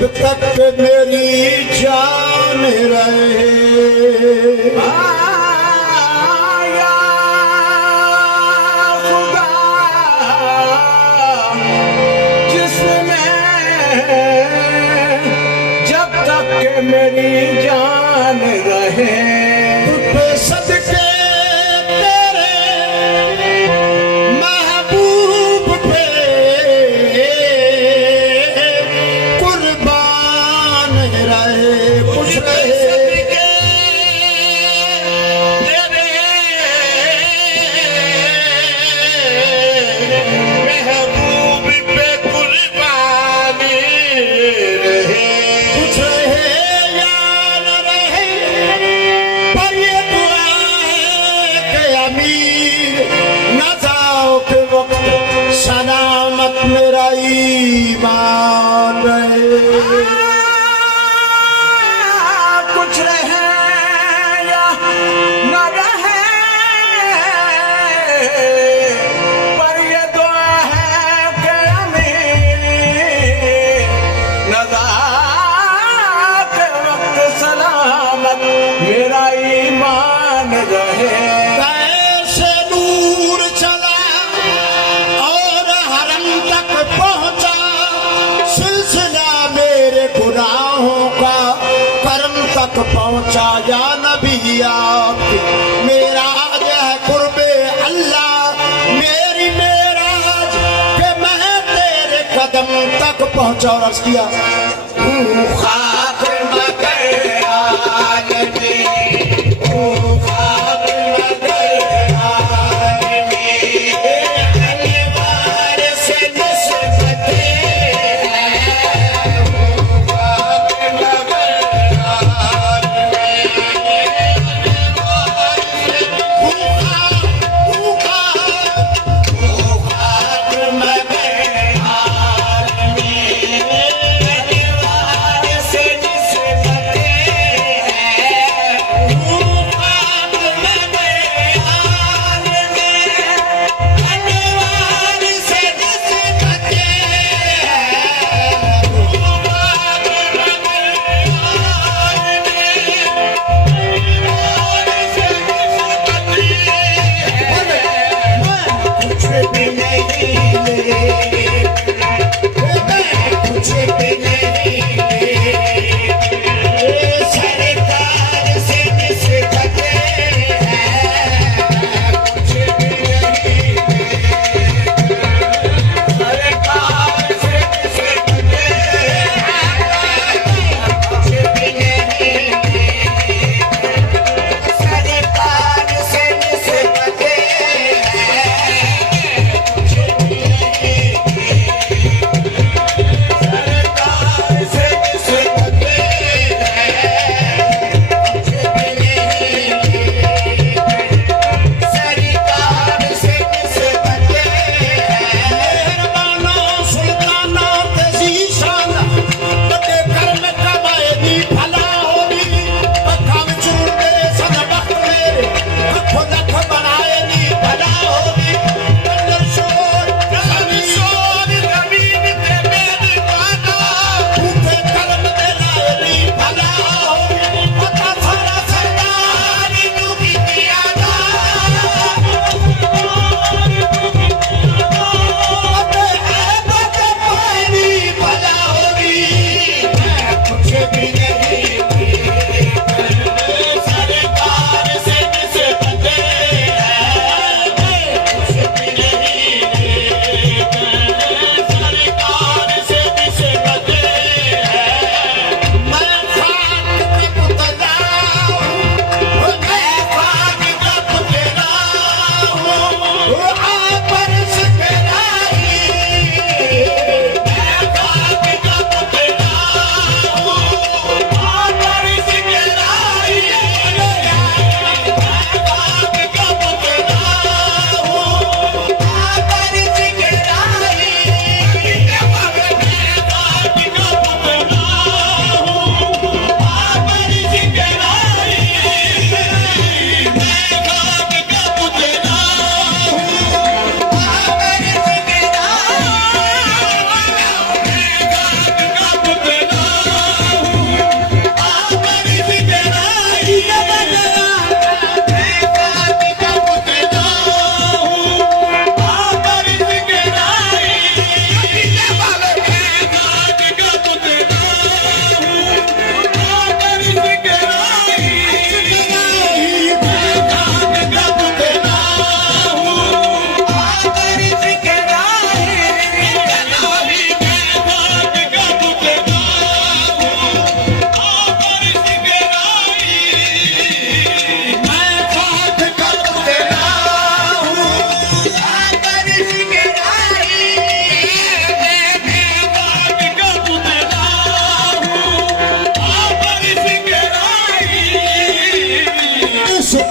तक मेरी जान रहे। या खुदा जिसमें जब तक मेरी जान रहे, पे सदके तेरे महबूब पे कुर्बान रहे, खुश रहे। महबूब पे कुर्बानी रहे, खुश रहे या न रहे, पर ये दुआ है कि अमीर न जाओ के वक्त सलामत मेरा ईमान रहे। कुछ रहे या न रहे, पर ये दुआ है कि अमीर नज़ा के वक्त सलामत मेरा ईमान रहे। कैसे नूर चला और हरम तक पहुंचा, सिलसिला मेरे गुनाहों का कर्म तक पहुंचा। या नबी आपकी मेराज है कुर्बे अल्लाह, मेरी मेराज के मैं तेरे कदम तक पहुंचा। और अर्ज़ किया खाक मगर आलमी, खाक मगर आलमी, अनवार से निस्बते हैं, खाक मगर आलमी, अनवार से खाक मगर आलमी, अनवार से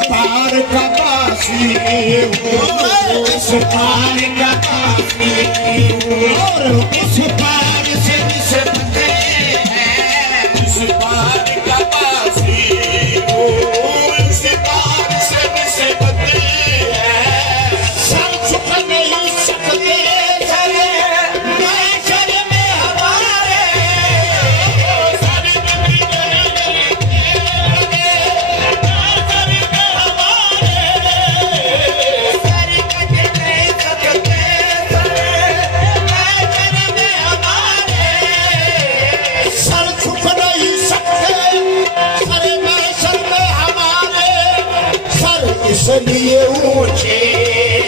पार का बासी हो, इस पार का बासी हो, और उस पार से निसरते हैं, इस पार का बासी हो, इस पार से निसरते हैं। सर झुक नहीं सकते चले महशर में हमारे, सर झुक नहीं सकते, महशर में हमारे, सर झुक नहीं सकते, महशर में हमारे। सर झुक नहीं सकते सर महशर में हमारे, सर इसलिए ऊंचे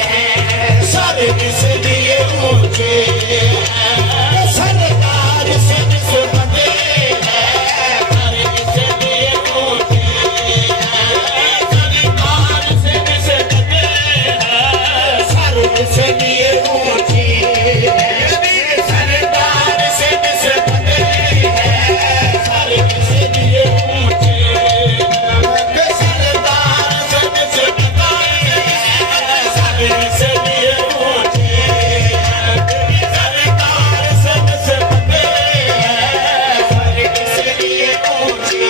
हैं, सर इसलिए ऊंचे हैं, सरकार से निस्बते हैं, सर इसलिए ऊंचे हैं, सरकार से निस्बते हैं, सर इसलिए ऊंची है। सरकार से निस्बते हैं, सर इसलिए ऊंचे हैं, सरकार से निस्बते हैं, सर इसलिए ऊंचे हैं, सरकार से निस्बते हैं, सर इसलिए ऊंची है।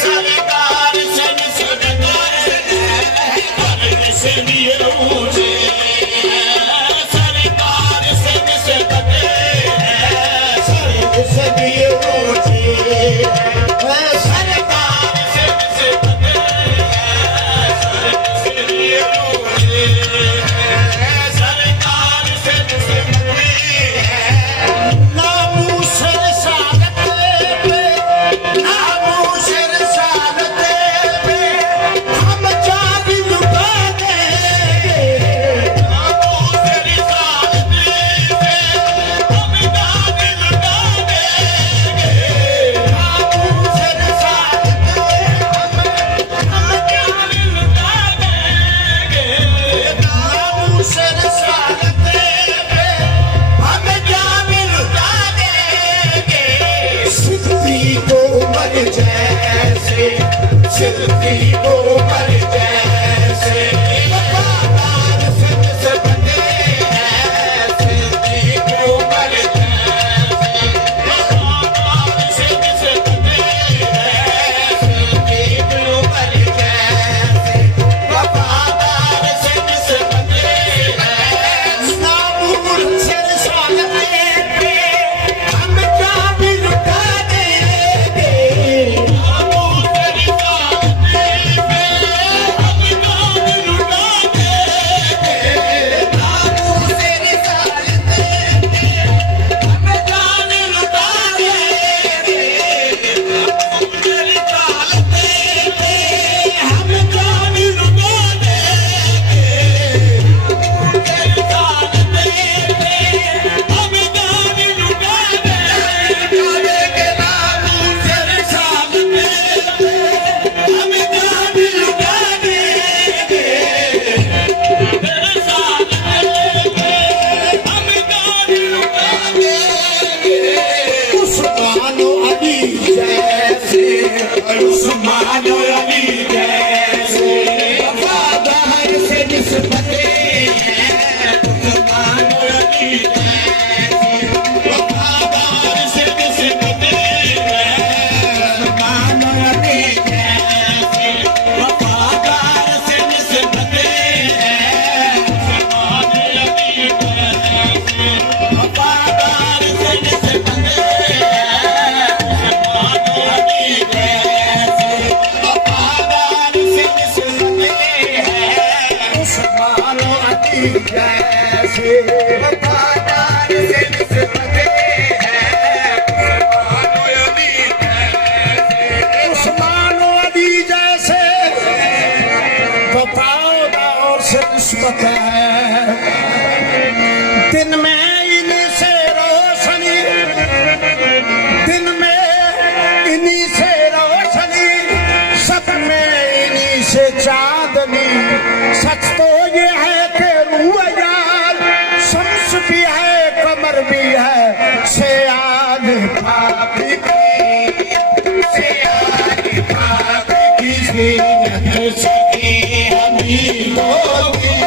सरकार से निस्बते हैं, सर इसलिए ऊंचे हैं, सरकार से निस्बते हैं, सर इसलिए ऊंचे हैं, सरकार से निस्बते हैं, सर इसलिए ऊंचे हैं, सरकार से निस्बते हैं। नामूस रिसालत पे, नामूस रिसालत पे हम जान लुटा देंगे, नामूस रिसालत पे हम जान लुटा देंगे, नामूस रिसालत पे हम जान लुटा देंगे, नामूस रिसालत पे हम जान लुटा देंगे। सिद्धि को मर जैसे, सिद्धि को मर जैसे, वफादार से निस्बते हैं, सिद्धि को मर जैसे, वफादार से निस्बते हैं, सिद्धि को मर जैसे, वफादार से निस्बते हैं। नामूस रिसालत पे हम जान लुटा देंगे, नामूस रिसालत पे हम जान लुटा देंगे, नामूस रिसालत पे हम जान लुटा देंगे, नामूस रिसालत पे हम जान लुटा देंगे, नामूस रिसालत पे हम जान लुटा देंगे, नामूस रिसालत पे हम जान लुटा देंगे, रिसालत पे हम जान लुटा देंगे। उस्मान अली जैसे, उस्मान अली जैसे, वफादार से निस्बते हैं, उस्मान अली जैसे, वफादार से निस्बते हैं, उस्मान अली जैसे, वफादार से निस्बते हैं, उस्मान अली जैसे, वफादार से निस्बते हैं, उस्मान अली जैसे, वफादार से निस्बते हैं, उस्मान अली जैसे, वफादार से निस्बते हैं, उस्मान अली जैसे, उस्मान अली जैसे वफादार से निस्बत है। दिन में इन्हीं से रोशनी, दिन में इन्हीं से रोशनी, सब में इन्हीं से चांदनी। सच तो ये है कि रूह यार शम्स भी है, कमर भी है, सयान पाक की, से आगे भाग की जीनत सखी हमीदों की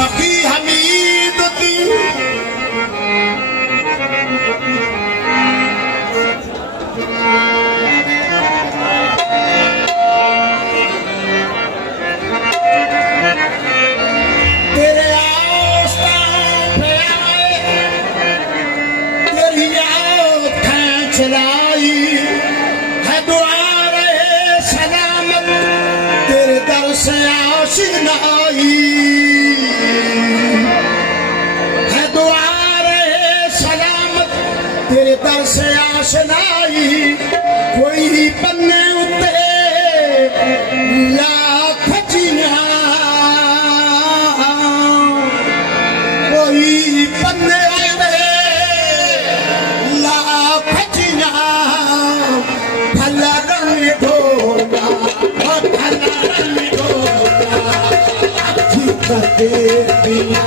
सखी हमीद दी तेरे आस्तां पे आए तेरी आँखें चलाई है दुआ रहे सलामत तेरे दर से आशिनाई है दुआ रहे सलामत तेरे दर से आशिनाई कोई पन्ने उते लाख जियां कोई पन्ने उते लाख जियां भला रंग ढोला भला रंग ढोला करते दिया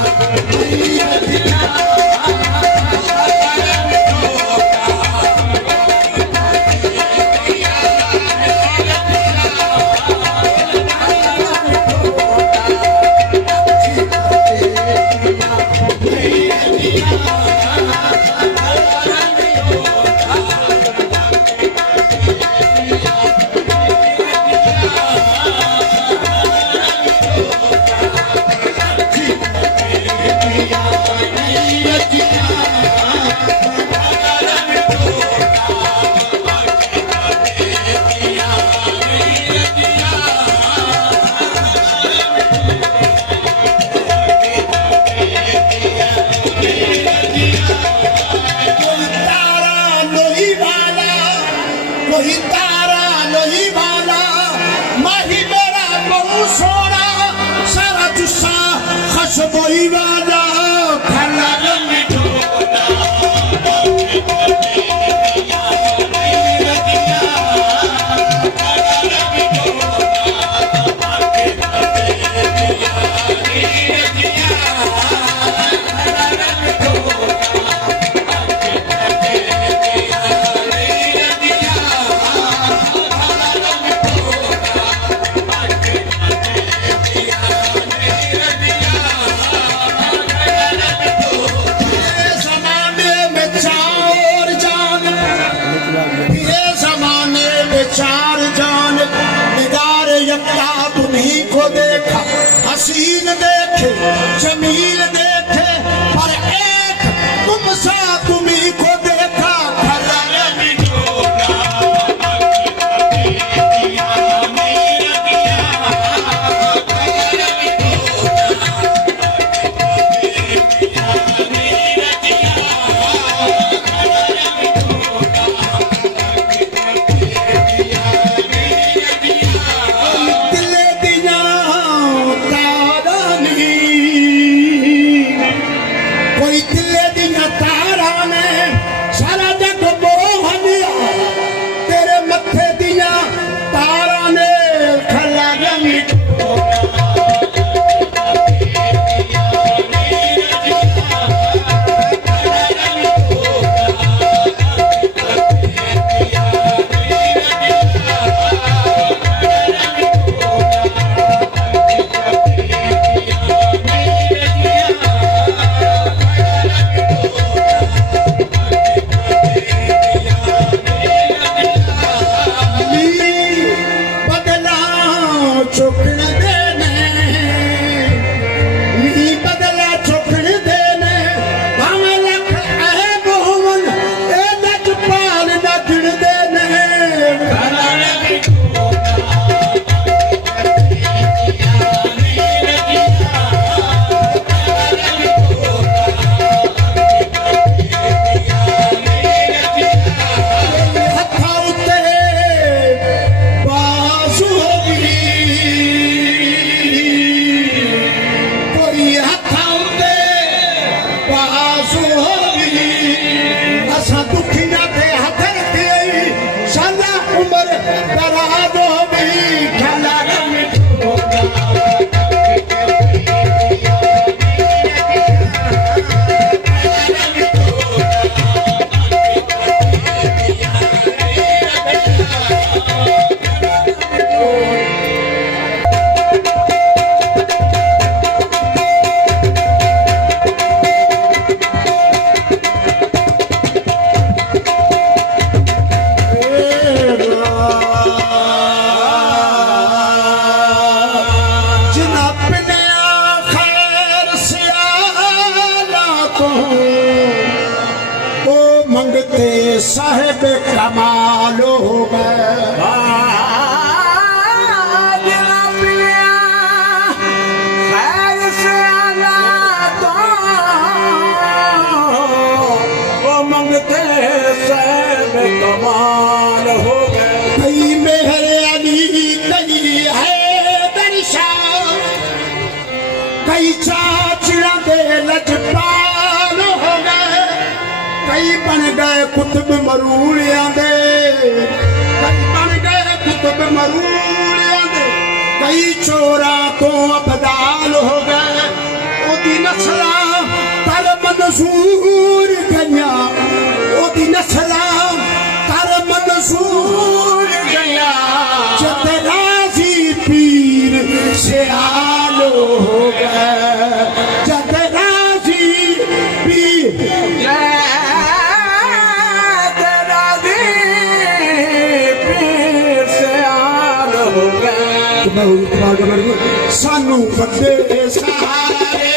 कोई तारा नहीं वाला माही मेरा बहु सोना सारा जुस्सा खशबोई वाला भला रंग चार जान निगार यक्ता तुम्ही को देखा हसीन देखे जमील देखे पर एक तुम सा तुम्ही को देखा भला रंग ढोला दिल दिया तारा नी मंगते साहेब कमाल हो गए कमाल हो गए कई मेहर अली कई है दर्शा कई चाचड़ा दे लजपाल हो गए कई बन गए कुतुब मरूलियां दे कई बन गए कुतुब मरूलियां दे कई चोरा तो अबदाल हो गए ओदी नस्लां कर मंसूर गया ओदी नस्लां मंसूर गया जब राजी पीर से आलो हो गया जब राजी पीर से आलो हो गए सानू बड़े सहारे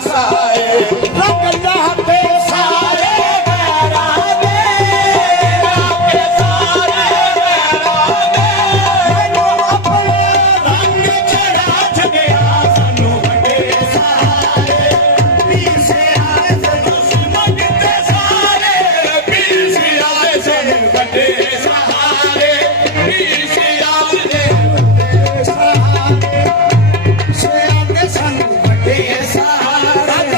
ਸਾਏ ਰੰਗ ਲਾਤੇ ਸਾਰੇ ਬੈਰਾਂ ਦੇ ਰਾਕੇ ਸਾਰੇ ਬੈਰਾਂ ਦੇ ਮੈਨੂੰ ਆਪਣੇ ਰੰਗ ਚੜਾ ਛੱਡਿਆ ਸਾਨੂੰ ਵੱਡੇ ਸਾਰੇ ਪੀਸੇ ਆਏ ਤੇ ਦੁਸ਼ਮਣ ਤੇ ਸਾਰੇ ਪੀਸਿਆ ਦੇ ਸਨ ਵੱਡੇ ਸਹਾਰੇ ਪੀਸਿਆ ਦੇ ਸਿਆਣੇ ਸਾਨੂੰ ਵੱਡੇ ਸਾਰੇ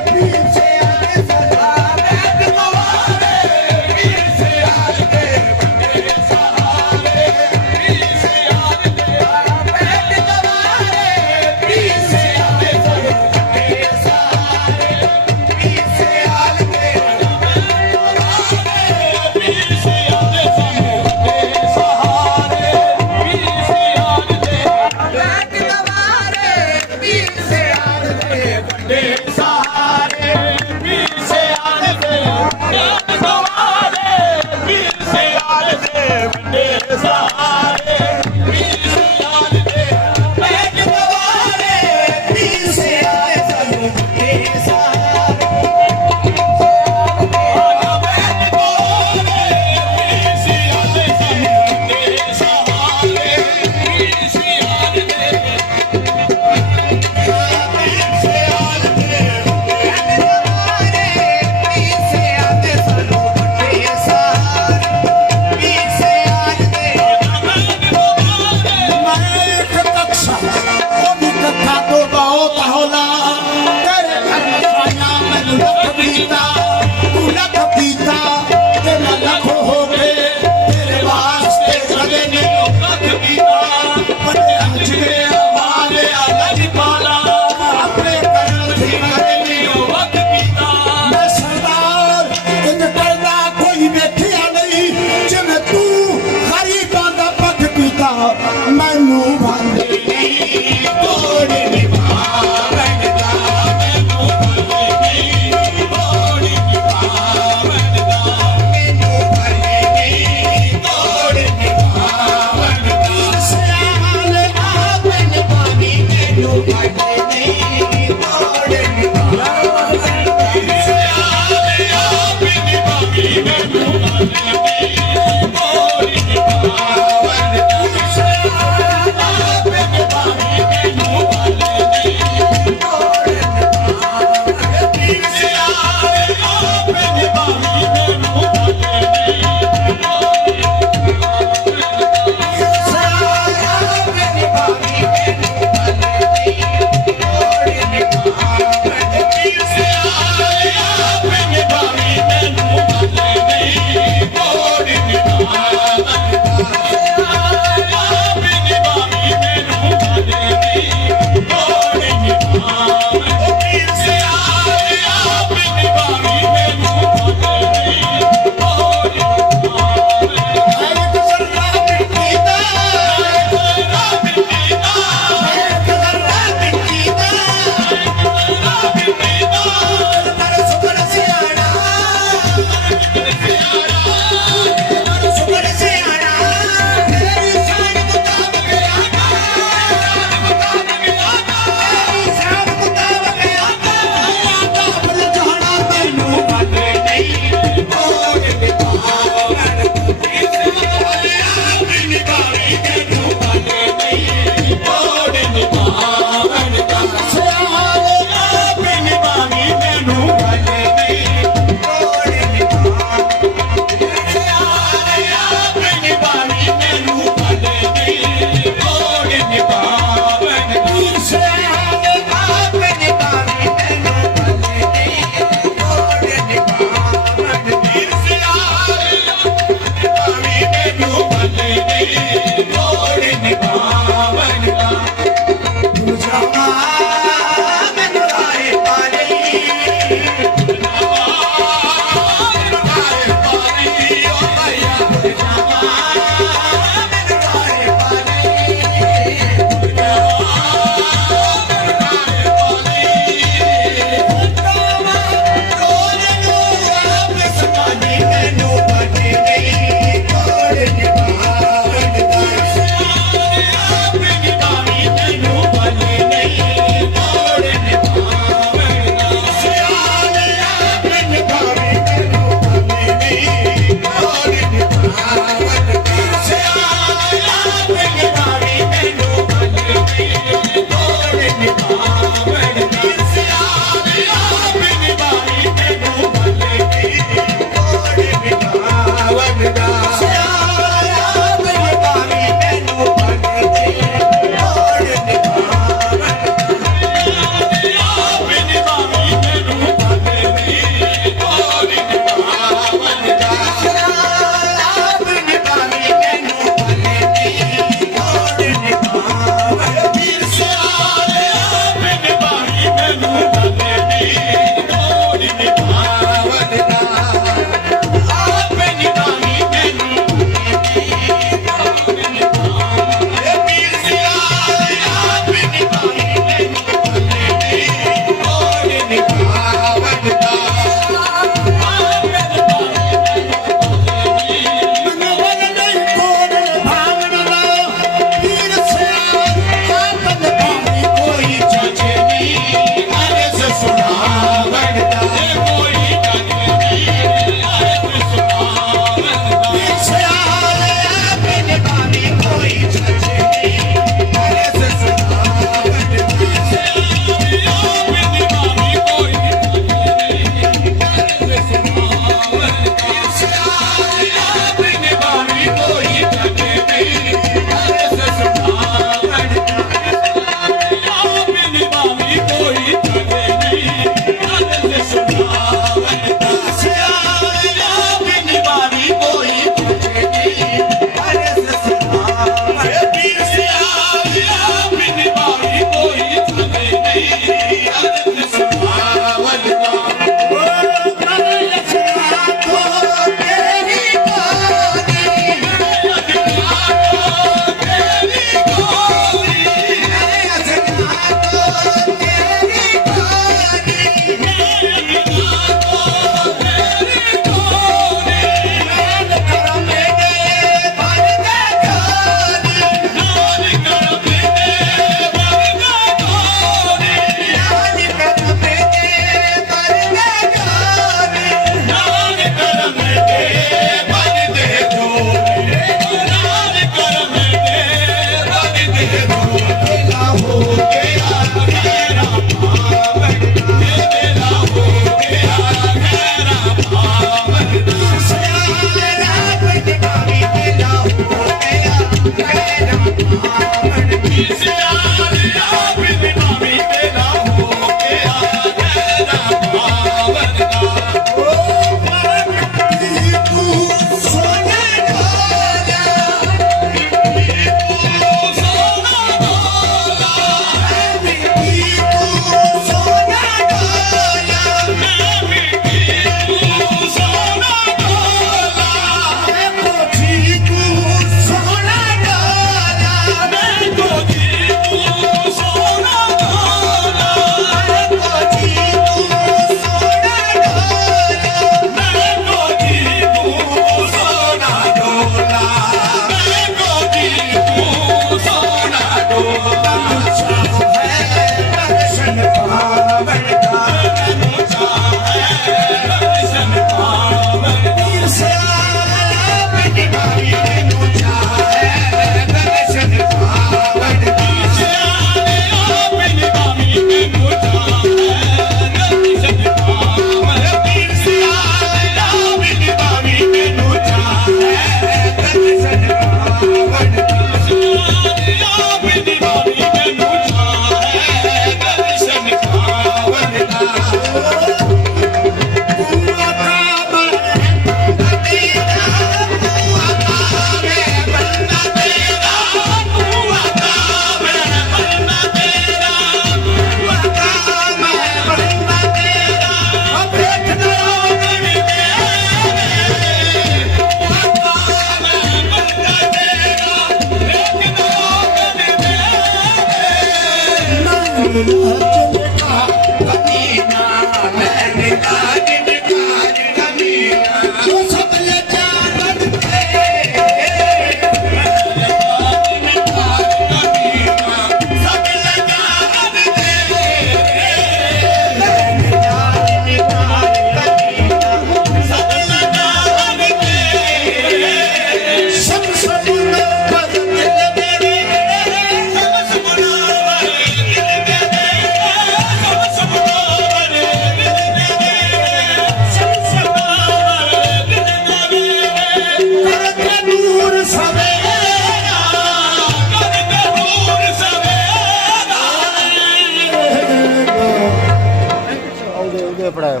ਫੜਾਓ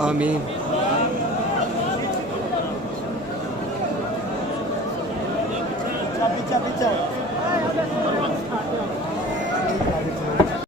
ਆਮੀਨ पीछा